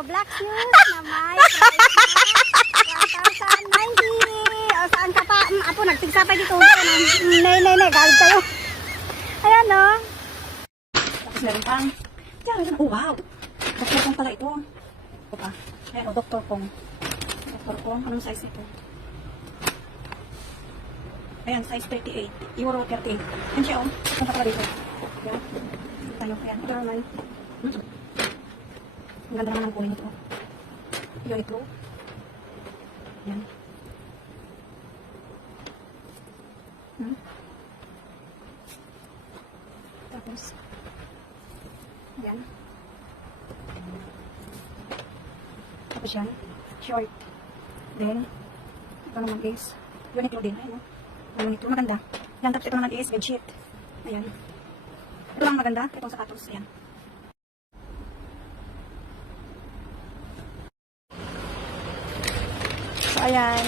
Black News na may price na 1,090. O, saan ka pa? Apo, nagtigsapay dito. Nay, galit tayo. Ayan, no? Tapos meron pang, oh, wow. Dr. Pong pala ito. Ito pa. Ayan, o, Dr. Pong. Dr. Pong, anong size ito? Ayan, size 38. Euro 38. Ayan siya, o. Punta pala dito. Ayan. Tayo, ayan. Ito naman. Ang ganda naman ang kulay nito. Yun ito. Ayan. Tapos, ayan. Tapos yan, short. Then, ito naman is, Uniqlo din. Ayan, Uniqlo, maganda. Yan, tapos ito naman is bedsheet. Ayan. Ito lang maganda, itong sapatos. Ayan. So, ayan.